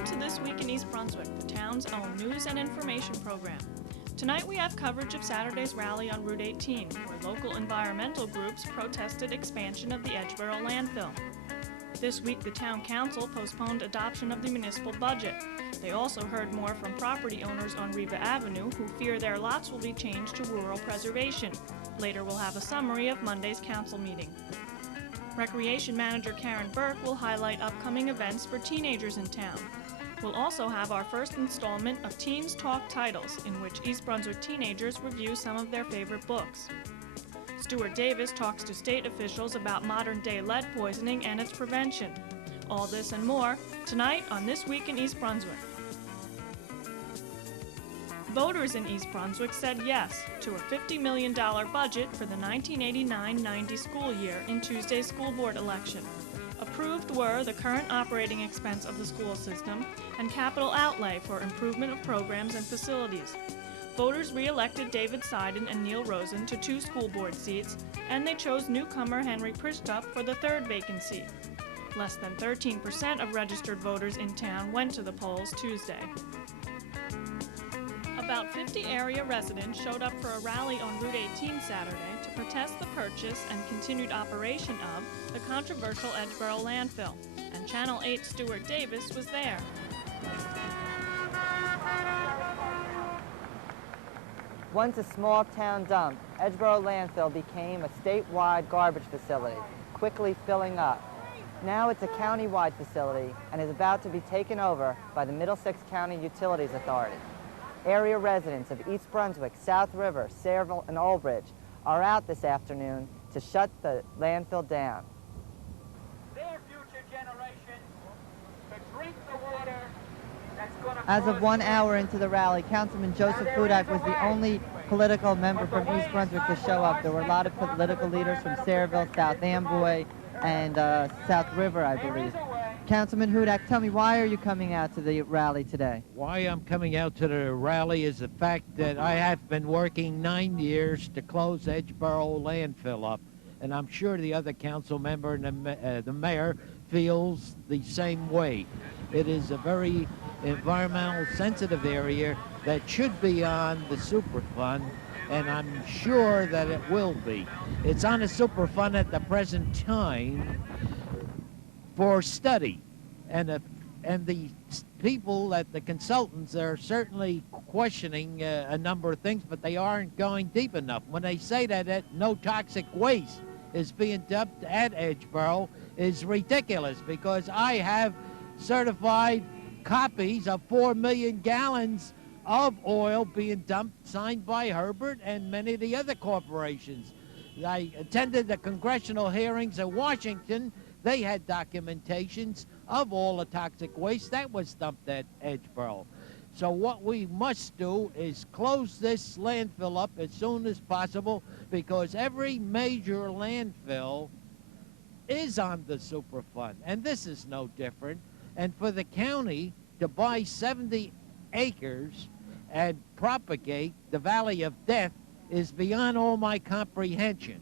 Welcome to This Week in East Brunswick, the town's own news and information program. Tonight we have coverage of Saturday's rally on Route 18, where local environmental groups protested expansion of the Edgeboro landfill. This week the town council postponed adoption of the municipal budget. They also heard more from property owners on Riva Avenue who fear their lots will be changed to rural preservation. Later we'll have a summary of Monday's council meeting. Recreation Manager Karen Bourque will highlight upcoming events for teenagers in town. We'll also have our first installment of Teens Talk Titles, in which East Brunswick teenagers review some of their favorite books. Stuart Davis talks to state officials about modern-day lead poisoning and its prevention. All this and more tonight on This Week in East Brunswick. Voters in East Brunswick said yes to a $50 million budget for the 1989-90 school year in Tuesday's school board election. Approved were the current operating expense of the school system and capital outlay for improvement of programs and facilities. Voters re-elected David Seiden and Neil Rosen to 2 school board seats, and they chose newcomer Henry Pristup for the 3rd vacancy. Less than 13% of registered voters in town went to the polls Tuesday. About 50 area residents showed up for a rally on Route 18 Saturday to protest the purchase and continued operation of the controversial Edgeboro landfill, and Channel 8's Stuart Davis was there. Once a small town dump, Edgeboro landfill became a statewide garbage facility, quickly filling up. Now it's a county-wide facility and is about to be taken over by the Middlesex County Utilities Authority. Area residents of East Brunswick, South River, Sayreville, and Old Bridge are out this afternoon to shut the landfill down. Their future generation to drink the water that's going to... As of 1 hour into the rally, Councilman Joseph Hudak was the only political member from East Brunswick to show up. There were a lot of political leaders from Sayreville, South Amboy, and South River, I believe. Councilman Hudak, tell me, why are you coming out to the rally today? Why I'm coming out to the rally is the fact that I have been working 9 years to close Edgeboro landfill up, and I'm sure the other council member and the mayor feels the same way. It is a very environmental sensitive area that should be on the Superfund, and I'm sure that it will be. It's on the Superfund at the present time for study, and the people at the consultants are certainly questioning a number of things, but they aren't going deep enough. When they say that no toxic waste is being dumped at Edgeboro is ridiculous, because I have certified copies of 4 million gallons of oil being dumped, signed by Herbert and many of the other corporations. I attended the congressional hearings in Washington. They had documentations of all the toxic waste that was dumped at Edgeboro. So what we must do is close this landfill up as soon as possible, because every major landfill is on the Superfund, and this is no different. And for the county to buy 70 acres and propagate the Valley of Death is beyond all my comprehension.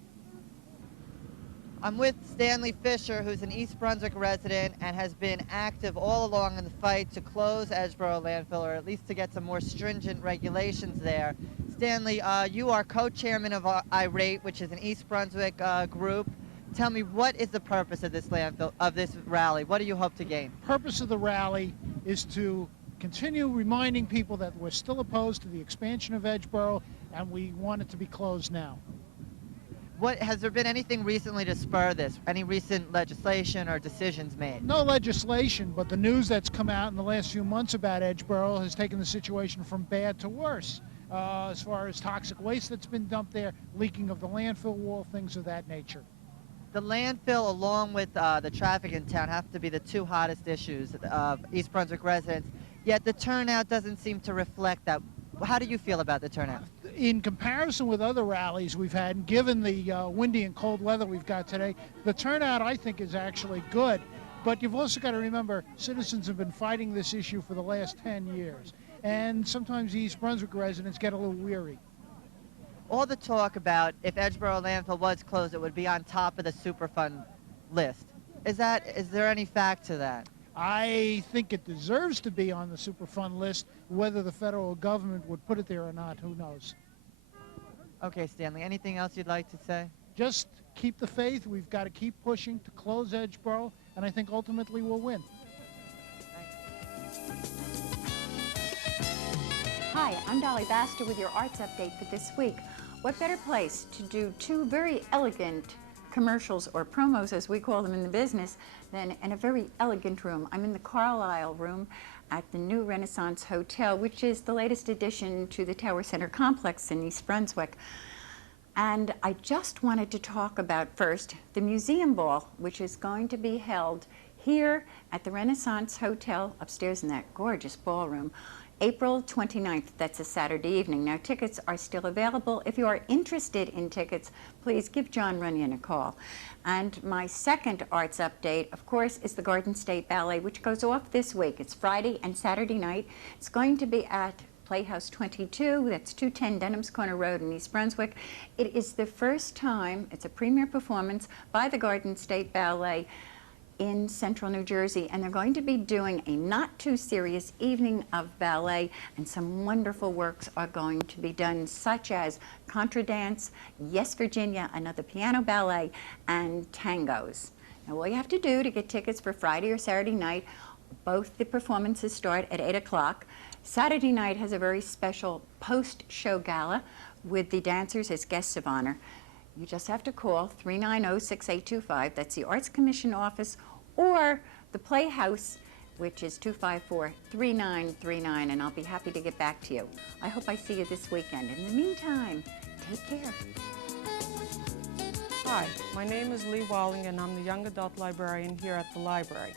I'm with Stanley Fisher, who's an East Brunswick resident and has been active all along in the fight to close Edgeboro landfill, or at least to get some more stringent regulations there. Stanley, you are co-chairman of IRATE, which is an East Brunswick group. Tell me, what is the purpose of this landfill, of this rally? What do you hope to gain? Purpose of the rally is to continue reminding people that we're still opposed to the expansion of Edgeboro, and we want it to be closed now. Has there been anything recently to spur this? Any recent legislation or decisions made? No legislation, but the news that's come out in the last few months about Edgeboro has taken the situation from bad to worse. As far as toxic waste that's been dumped there, leaking of the landfill wall, things of that nature. The landfill, along with the traffic in town, have to be the 2 hottest issues of East Brunswick residents, yet the turnout doesn't seem to reflect that. How do you feel about the turnout? In comparison with other rallies we've had, and given the windy and cold weather we've got today, the turnout, I think, is actually good. But you've also got to remember, citizens have been fighting this issue for the last 10 years. And sometimes the East Brunswick residents get a little weary. All the talk about if Edgeboro landfill was closed, it would be on top of the Superfund list. Is there any fact to that? I think it deserves to be on the Superfund list. Whether the federal government would put it there or not, who knows? Okay, Stanley, anything else you'd like to say? Just keep the faith. We've got to keep pushing to close Edgeboro, and I think ultimately we'll win. Hi, I'm Dolly Baster with your arts update for this week. What better place to do two very elegant commercials, or promos as we call them in the business, than in a very elegant room. I'm in the Carlisle room at the new Renaissance Hotel, which is the latest addition to the Tower Center complex in East Brunswick. And I just wanted to talk about first the museum ball, which is going to be held here at the Renaissance Hotel upstairs in that gorgeous ballroom, April 29th. That's a Saturday evening. Now, tickets are still available. If you are interested in tickets, please give John Runyon a call. And my second arts update, of course, is the Garden State Ballet, which goes off this week. It's Friday and Saturday night. It's going to be at Playhouse 22, that's 210 Denham's Corner Road in East Brunswick. It is the first time, it's a premiere performance by the Garden State Ballet in central New Jersey, and they're going to be doing a not too serious evening of ballet, and some wonderful works are going to be done, such as contra dance, Yes Virginia, another piano ballet, and tangos. Now, all you have to do to get tickets for Friday or Saturday night, both the performances start at 8 o'clock. Saturday night has a very special post-show gala with the dancers as guests of honor. You just have to call 390-6825. That's the Arts Commission office, or the Playhouse, which is 254-3939, and I'll be happy to get back to you. I hope I see you this weekend. In the meantime, take care. Hi, my name is Lee Walling, and I'm the young adult librarian here at the library.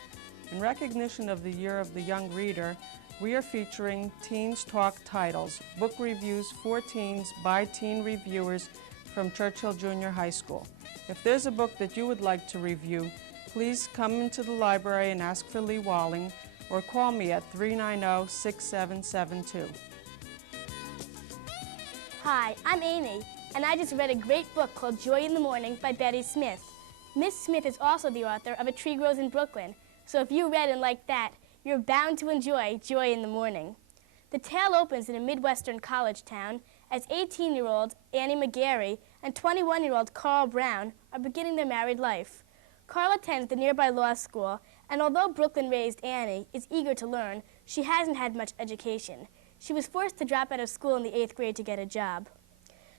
In recognition of the Year of the Young Reader, we are featuring Teens Talk titles, book reviews for teens by teen reviewers from Churchill Junior High School. If there's a book that you would like to review, please come into the library and ask for Lee Walling, or call me at 390-6772. Hi, I'm Amy, and I just read a great book called Joy in the Morning by Betty Smith. Miss Smith is also the author of A Tree Grows in Brooklyn, so if you read and liked that, you're bound to enjoy Joy in the Morning. The tale opens in a Midwestern college town as 18-year-old Annie McGarry and 21-year-old Carl Brown are beginning their married life. Carl attends the nearby law school, and although Brooklyn-raised Annie is eager to learn, she hasn't had much education. She was forced to drop out of school in the 8th grade to get a job.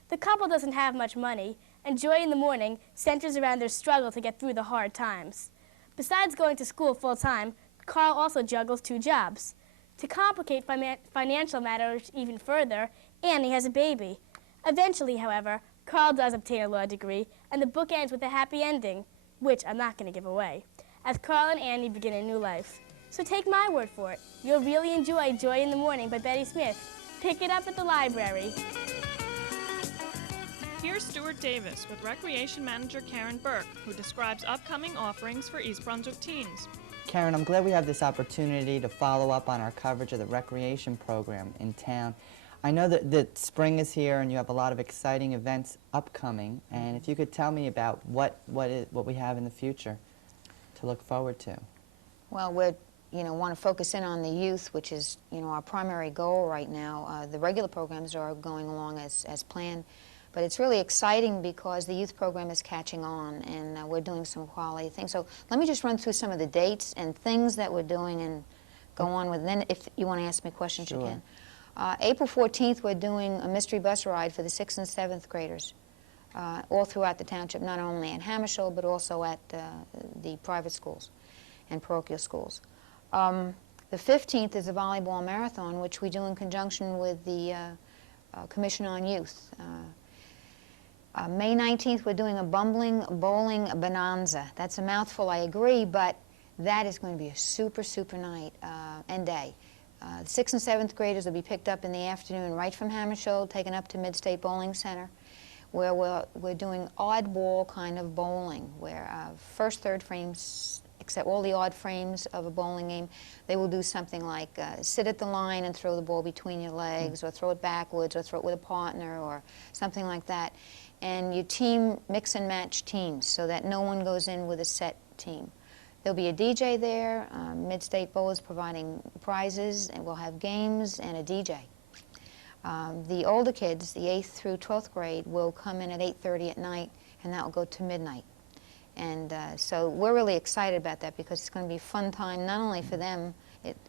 The couple doesn't have much money, and Joy in the Morning centers around their struggle to get through the hard times. Besides going to school full-time, Carl also juggles 2 jobs. To complicate financial matters even further, Annie has a baby. Eventually, however, Carl does obtain a law degree, and the book ends with a happy ending, which I'm not going to give away, as Carl and Annie begin a new life. So take my word for it. You'll really enjoy Joy in the Morning by Betty Smith. Pick it up at the library. Here's Stuart Davis with Recreation Manager Karen Bourque, who describes upcoming offerings for East Brunswick teens. Karen, I'm glad we have this opportunity to follow up on our coverage of the recreation program in town. I know that spring is here and you have a lot of exciting events upcoming, and if you could tell me about what we have in the future to look forward to. Well, we want to focus in on the youth, which is our primary goal right now. The regular programs are going along as planned, but it's really exciting because the youth program is catching on, and we're doing some quality things. So let me just run through some of the dates and things that we're doing and go on with. Then if you want to ask me questions, Sure. you can. April 14th, we're doing a mystery bus ride for the 6th and 7th graders all throughout the township, not only in Hammershow, but also at the private schools and parochial schools. The 15th is a volleyball marathon, which we do in conjunction with the Commission on Youth. May 19th, we're doing a bumbling bowling bonanza. That's a mouthful, I agree, but that is going to be a super, super night and day. The 6th and 7th graders will be picked up in the afternoon right from Hammershow, taken up to Mid-State Bowling Center, where we're doing oddball kind of bowling, where first, third frames, except all the odd frames of a bowling game, they will do something like sit at the line and throw the ball between your legs, or throw it backwards, or throw it with a partner, or something like that. And you mix and match teams so that no one goes in with a set team. There'll be a DJ there. Mid-State Bowl is providing prizes, and we'll have games and a DJ. The older kids, the 8th through 12th grade, will come in at 8:30 at night, and that will go to midnight. And so we're really excited about that because it's going to be a fun time, not only for them,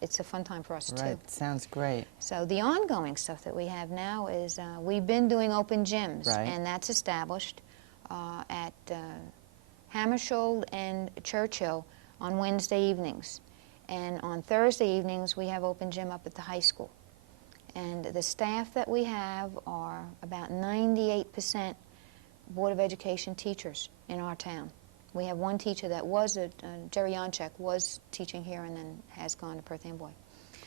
it's a fun time for us too. Right, sounds great. So the ongoing stuff that we have now is we've been doing open gyms, Right. and that's established at Hammersholt and Churchill on Wednesday evenings. And on Thursday evenings, we have open gym up at the high school. And the staff that we have are about 98% Board of Education teachers in our town. We have one teacher that was, Jerry Yonchek, was teaching here and then has gone to Perth Amboy.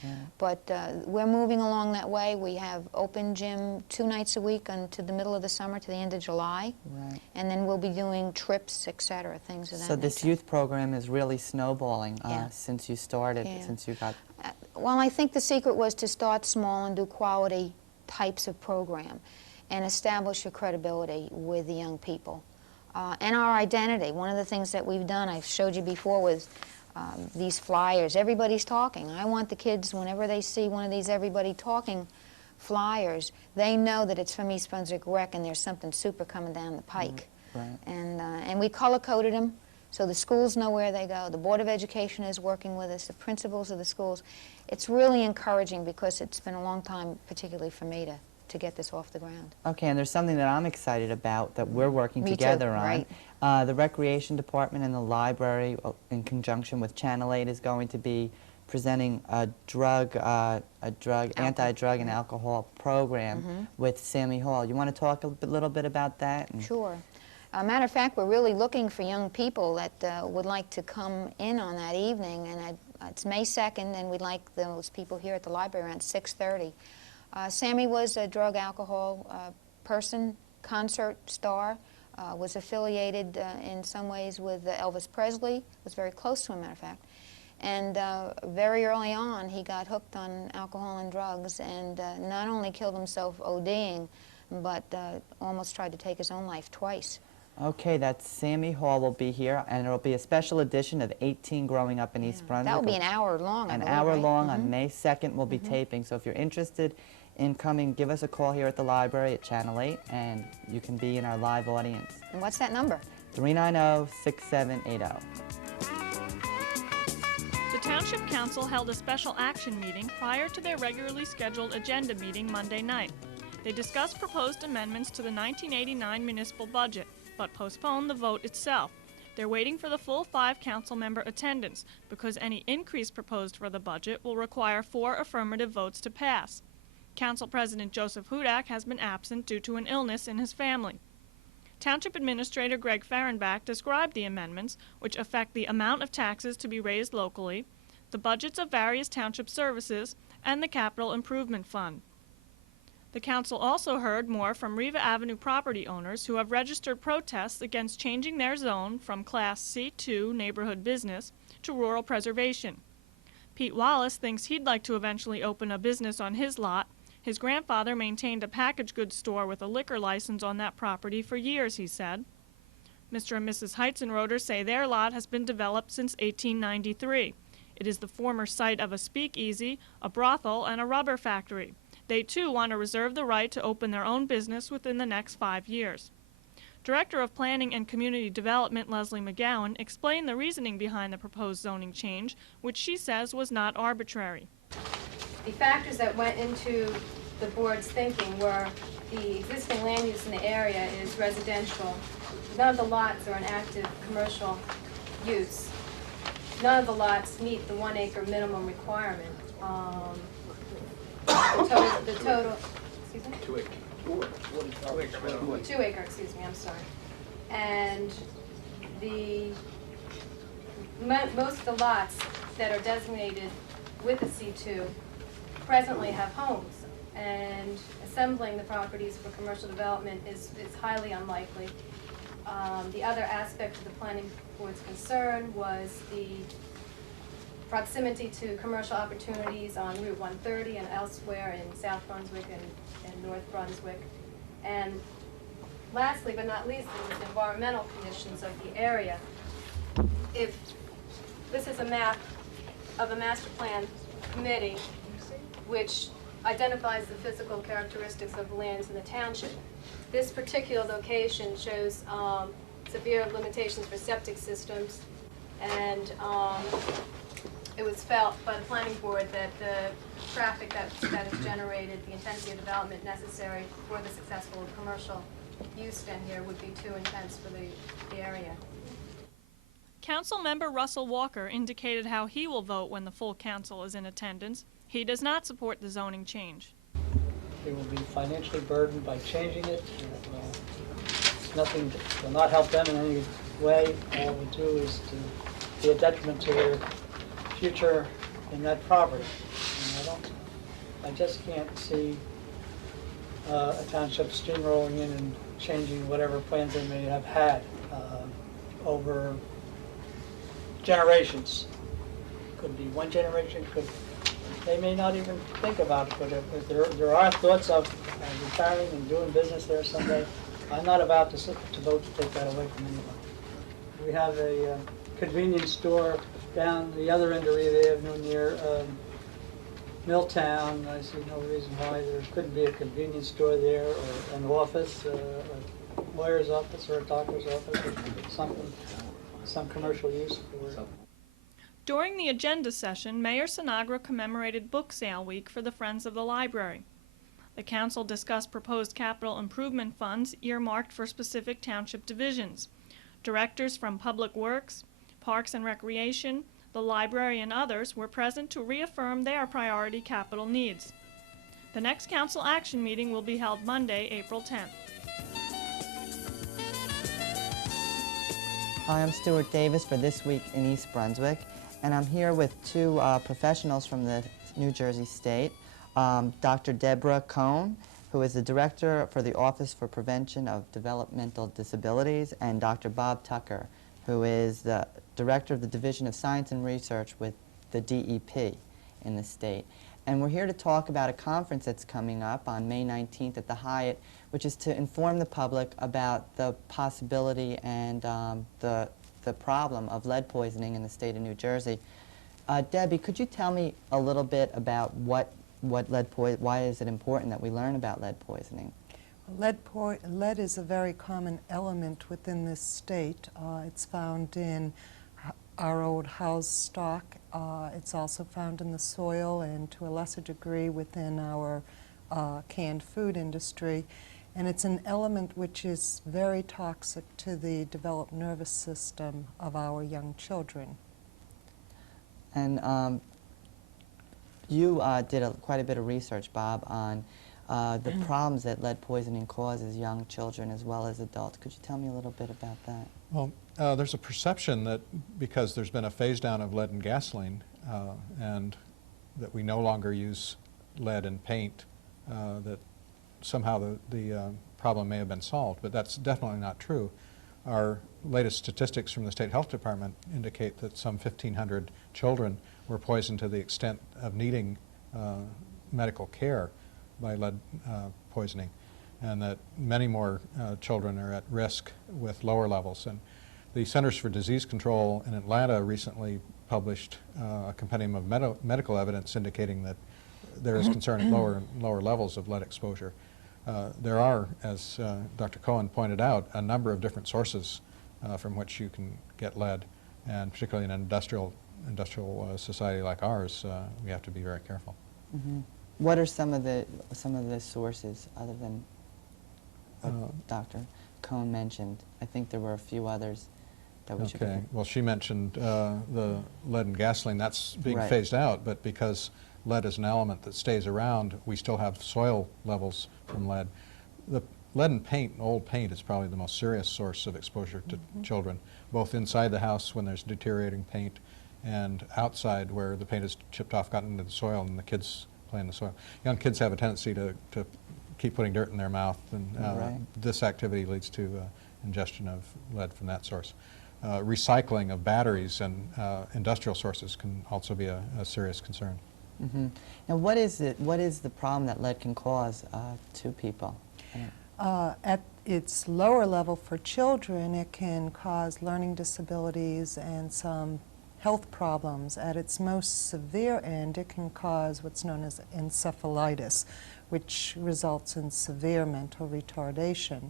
Yeah. But we're moving along that way. We have open gym 2 nights a week until the middle of the summer to the end of July. Right. And then we'll be doing trips, etc., things of that So this nature. youth program is really snowballing Yeah. since you started, Yeah. since you got... Well, I think the secret was to start small and do quality types of program and establish your credibility with the young people. And our identity. One of the things that we've done, I've showed you before, was these flyers. Everybody's talking. I want the kids, whenever they see one of these everybody talking flyers, they know that it's from East Brunswick Rec and there's something super coming down the pike. Right. And we color-coded them so the schools know where they go. The Board of Education is working with us, the principals of the schools. It's really encouraging because it's been a long time, particularly for me, to get this off the ground. Okay, and there's something that I'm excited about that we're working Me too, together on. right. The Recreation Department and the library, in conjunction with Channel 8, is going to be presenting a anti-drug and alcohol program with Sammy Hall. You want to talk a little bit about that? Sure. Matter of fact, we're really looking for young people that would like to come in on that evening, and it's May 2nd, and we'd like those people here at the library around 6:30. Sammy was a drug alcohol person, concert star, was affiliated in some ways with Elvis Presley, was very close to him, matter of fact. And very early on, he got hooked on alcohol and drugs and not only killed himself ODing, but almost tried to take his own life twice. Okay, that's Sammy Hall will be here, and there will be a special edition of 18 Growing Up in East Brunswick. That will be an hour long, I believe, An hour right? long on May 2nd we'll be taping. So if you're interested in coming, give us a call here at the library at Channel 8, and you can be in our live audience. And what's that number? 390-6780. The Township Council held a special action meeting prior to their regularly scheduled agenda meeting Monday night. They discussed proposed amendments to the 1989 municipal budget, but postponed the vote itself. They're waiting for the full 5 council member attendance because any increase proposed for the budget will require 4 affirmative votes to pass. Council President Joseph Hudak has been absent due to an illness in his family. Township Administrator Greg Fahrenbach described the amendments, which affect the amount of taxes to be raised locally, the budgets of various township services, and the Capital Improvement Fund. The council also heard more from Riva Avenue property owners who have registered protests against changing their zone from Class C2 neighborhood business to rural preservation. Pete Wallace thinks he'd like to eventually open a business on his lot. His grandfather maintained a packaged goods store with a liquor license on that property for years, he said. Mr. and Mrs. Heitzenroder say their lot has been developed since 1893. It is the former site of a speakeasy, a brothel, and a rubber factory. They, too, want to reserve the right to open their own business within the next 5 years. Director of Planning and Community Development Leslie McGowan explained the reasoning behind the proposed zoning change, which she says was not arbitrary. The factors that went into the board's thinking were the existing land use in the area is residential. None of the lots are an active commercial use. None of the lots meet the 1 acre minimum requirement. The total, excuse me? 2 acre. 2 acre, excuse me, I'm sorry. And most of the lots that are designated with the C2 presently have homes, and assembling the properties for commercial development is highly unlikely. The other aspect of the planning board's concern was the proximity to commercial opportunities on Route 130 and elsewhere in South Brunswick and North Brunswick. And lastly, but not least, is the environmental conditions of the area. If This is a map of a master plan committee which identifies the physical characteristics of lands in the township. This particular location shows severe limitations for septic systems, and it was felt by the planning board that the traffic that is generated, the intensity of development necessary for the successful commercial use then here would be too intense for the area. Council member Russell Walker indicated how he will vote when the full council is in attendance. He does not support the zoning change. They will be financially burdened by changing it. Nothing will not help them in any way. All it will do is to be a detriment to their future in that property. And I just can't see a township steamrolling in and changing whatever plans they may have had over generations. Could be one generation, they may not even think about it, but if there are thoughts of retiring and doing business there someday, I'm not about to vote to take that away from anyone. We have a convenience store down the other end of Reeve Avenue near Milltown. I see no reason why there couldn't be a convenience store there, or an office, a lawyer's office or a doctor's office, or some commercial use for it. During the agenda session, Mayor Sinagra commemorated Book Sale Week for the Friends of the Library. The council discussed proposed capital improvement funds earmarked for specific township divisions. Directors from Public Works, Parks and Recreation, the library, and others were present to reaffirm their priority capital needs. The next council action meeting will be held Monday, April 10th. Hi, I'm Stuart Davis for This Week in East Brunswick, and I'm here with two professionals from the New Jersey State, Dr. Deborah Cohn, who is the Director for the Office for Prevention of Developmental Disabilities, and Dr. Bob Tucker, who is the Director of the Division of Science and Research with the DEP in the state. And we're here to talk about a conference that's coming up on May 19th at the Hyatt, which is to inform the public about the possibility and the problem of lead poisoning in the state of New Jersey. Debbie, could you tell me a little bit about why is it important that we learn about lead poisoning? Lead is a very common element within this state. It's found in our old house stock. It's also found in the soil and to a lesser degree within our canned food industry. And it's an element which is very toxic to the developed nervous system of our young children. And you did quite a bit of research, Bob, on the problems that lead poisoning causes young children as well as adults. Could you tell me a little bit about that? Well, there's a perception that because there's been a phase down of lead in gasoline and that we no longer use lead in paint, that somehow the problem may have been solved, but that's definitely not true. Our latest statistics from the State Health Department indicate that some 1,500 children were poisoned to the extent of needing medical care by lead poisoning, and that many more children are at risk with lower levels. And the Centers for Disease Control in Atlanta recently published a compendium of medical evidence indicating that there is concern at lower levels of lead exposure. There are, as Dr. Cohen pointed out, a number of different sources from which you can get lead, and particularly in an industrial society like ours, we have to be very careful. Mm-hmm. What are some of the sources other than Dr. Cohen mentioned? I think there were a few others that we should. Okay. Well, she mentioned the lead in gasoline. That's being phased out, but because lead is an element that stays around, we still have soil levels from lead. The lead in paint, old paint, is probably the most serious source of exposure to children, both inside the house when there's deteriorating paint and outside where the paint is chipped off, gotten into the soil, and the kids play in the soil. Young kids have a tendency to keep putting dirt in their mouth, and this activity leads to ingestion of lead from that source. Recycling of batteries and industrial sources can also be a serious concern. Mm-hmm. Now, what is the problem that lead can cause to people? At its lower level for children, it can cause learning disabilities and some health problems. At its most severe end, it can cause what's known as encephalitis, which results in severe mental retardation.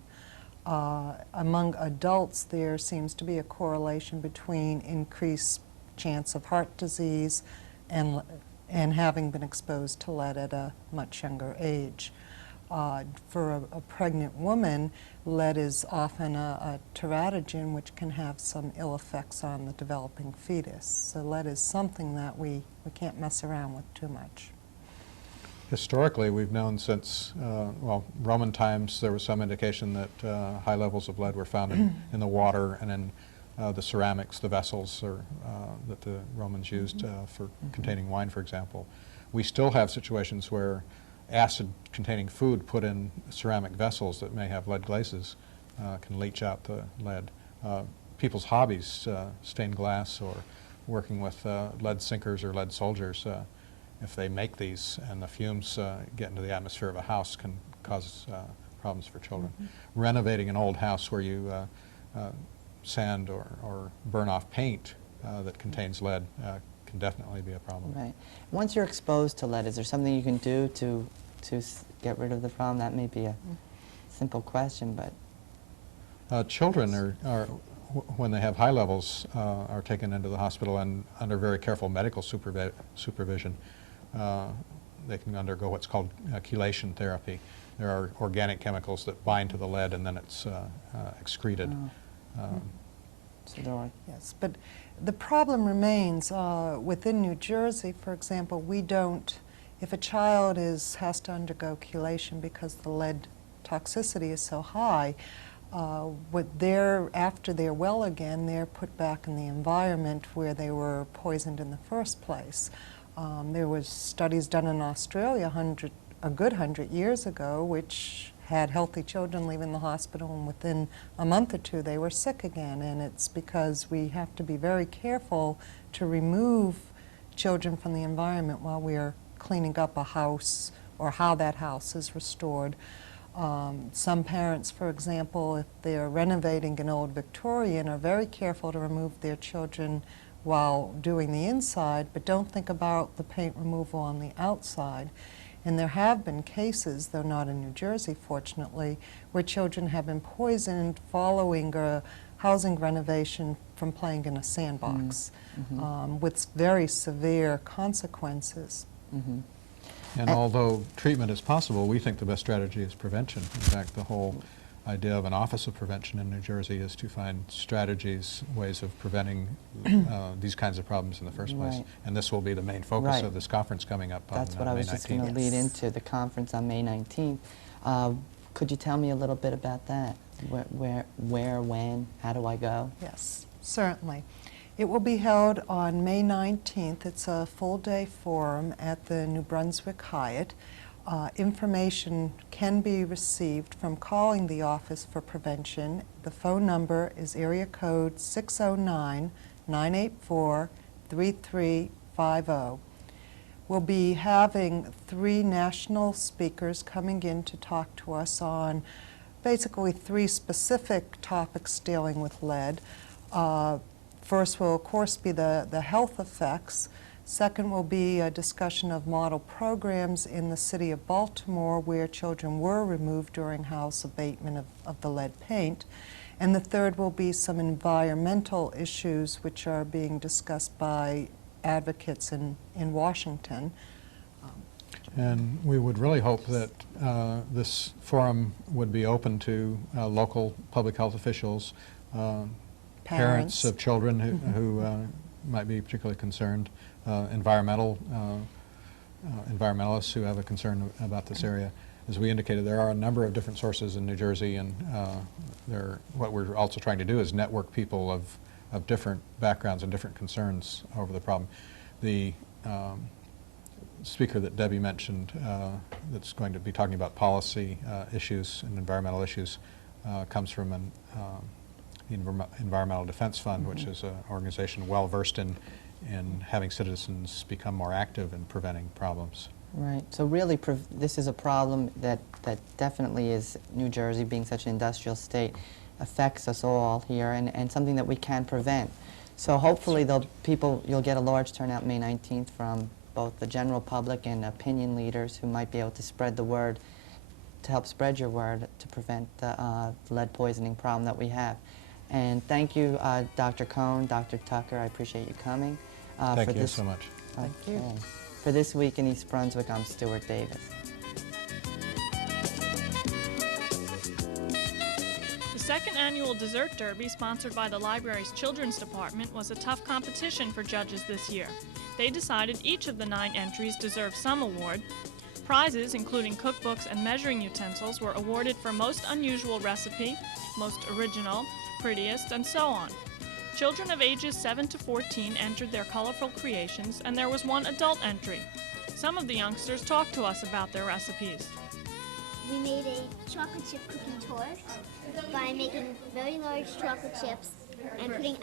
Among adults, there seems to be a correlation between increased chance of heart disease and having been exposed to lead at a much younger age. For a pregnant woman, lead is often a teratogen which can have some ill effects on the developing fetus. So lead is something that we can't mess around with too much. Historically, we've known since, well, Roman times, there was some indication that high levels of lead were found in the water and in the ceramics, the vessels that the Romans used for containing wine, for example. We still have situations where acid-containing food put in ceramic vessels that may have lead glazes can leach out the lead. People's hobbies, stained glass or working with lead sinkers or lead soldiers, if they make these and the fumes get into the atmosphere of a house, can cause problems for children. Renovating an old house where you sand or burn off paint that contains lead can definitely be a problem. Right. Once you're exposed to lead, is there something you can do to get rid of the problem? That may be a simple question, but children when they have high levels, are taken into the hospital and under very careful medical supervision. They can undergo what's called chelation therapy. There are organic chemicals that bind to the lead and then it's excreted. So there are. Yes, but the problem remains within New Jersey, for example, we don't, if a child has to undergo chelation because the lead toxicity is so high, after they're well again, they're put back in the environment where they were poisoned in the first place. There was studies done in Australia a good 100 years ago which had healthy children leaving the hospital, and within a month or two they were sick again. And it's because we have to be very careful to remove children from the environment while we're cleaning up a house or how that house is restored. Some parents, for example, if they're renovating an old Victorian, are very careful to remove their children while doing the inside, but don't think about the paint removal on the outside. And there have been cases, though not in New Jersey, fortunately, where children have been poisoned following a housing renovation from playing in a sandbox, with very severe consequences. And although treatment is possible, we think the best strategy is prevention. In fact, the whole idea of an Office of Prevention in New Jersey is to find strategies, ways of preventing these kinds of problems in the first place. And this will be the main focus of this conference coming up on May 19th. That's what I was just going to lead into, the conference on May 19th. Could you tell me a little bit about that? Where, when, how do I go? Yes, certainly. It will be held on May 19th. It's a full-day forum at the New Brunswick Hyatt. Information can be received from calling the Office for Prevention. The phone number is area code 609-984-3350. We'll be having 3 national speakers coming in to talk to us on basically 3 specific topics dealing with lead. First will, of course, be the health effects. Second will be a discussion of model programs in the city of Baltimore where children were removed during house abatement of the lead paint. And the third will be some environmental issues which are being discussed by advocates in Washington. And we would really hope that this forum would be open to local public health officials, parents of children who might be particularly concerned, environmentalists who have a concern about this area. As we indicated, there are a number of different sources in New Jersey, and what we're also trying to do is network people of different backgrounds and different concerns over the problem. The speaker that Debbie mentioned that's going to be talking about policy issues and environmental issues comes from the Environmental Defense Fund, which is an organization well versed in having citizens become more active in preventing problems. Right. So really, this is a problem that definitely is, New Jersey being such an industrial state, affects us all here, and something that we can prevent. So hopefully you'll get a large turnout May 19th from both the general public and opinion leaders who might be able to spread the word, to help spread your word to prevent the lead poisoning problem that we have. And thank you, Dr. Cohn, Dr. Tucker, I appreciate you coming. Thank you so much. Thank you. For This Week in East Brunswick, I'm Stuart Davis. The second annual Dessert Derby, sponsored by the library's Children's Department, was a tough competition for judges this year. They decided each of the 9 entries deserved some award. Prizes, including cookbooks and measuring utensils, were awarded for most unusual recipe, most original, prettiest, and so on. Children of ages 7 to 14 entered their colorful creations, and there was one adult entry. Some of the youngsters talked to us about their recipes. We made a chocolate chip cookie torte by making very large chocolate chips and putting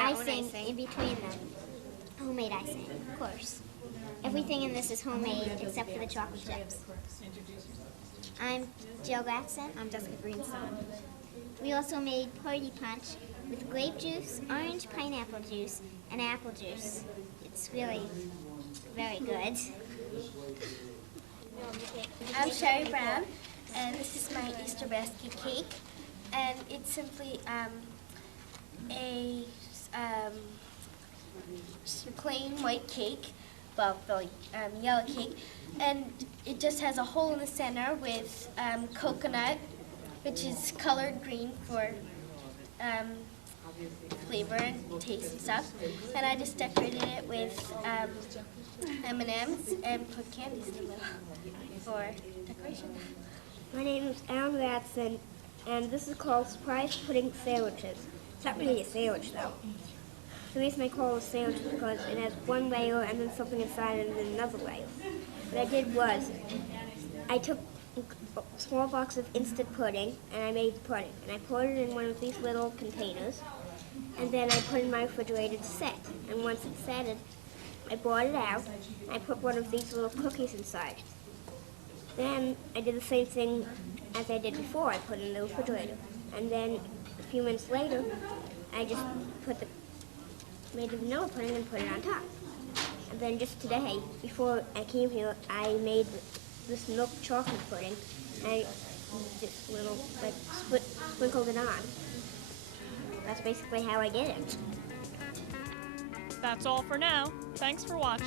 icing in between them. Homemade icing, of course. Everything in this is homemade except for the chocolate chips. I'm Jill Gatson. I'm Jessica Greenstone. We also made party punch with grape juice, orange pineapple juice, and apple juice. It's really very good. I'm Sherry Brown, and this is my Easter basket cake, and it's simply a plain white cake, well, yellow cake, and it just has a hole in the center with coconut, which is colored green for flavor and taste and stuff, and I just decorated it with M&Ms and put candies in the middle for decoration. My name is Aaron Ratson, and this is called Surprise Pudding Sandwiches. It's not really a sandwich, though. The reason I call it a sandwich is because it has one layer and then something inside and then another layer. What I did was, I took a small box of instant pudding, and I made pudding. And I poured it in one of these little containers, and then I put it in my refrigerator to set. And once it setted, I brought it out, and I put one of these little cookies inside. Then I did the same thing as I did before. I put it in the refrigerator. And then a few minutes later, I just made the vanilla pudding and put it on top. And then just today, before I came here, I made this milk chocolate pudding. And I just sprinkled it on. That's basically how I did it. That's all for now. Thanks for watching.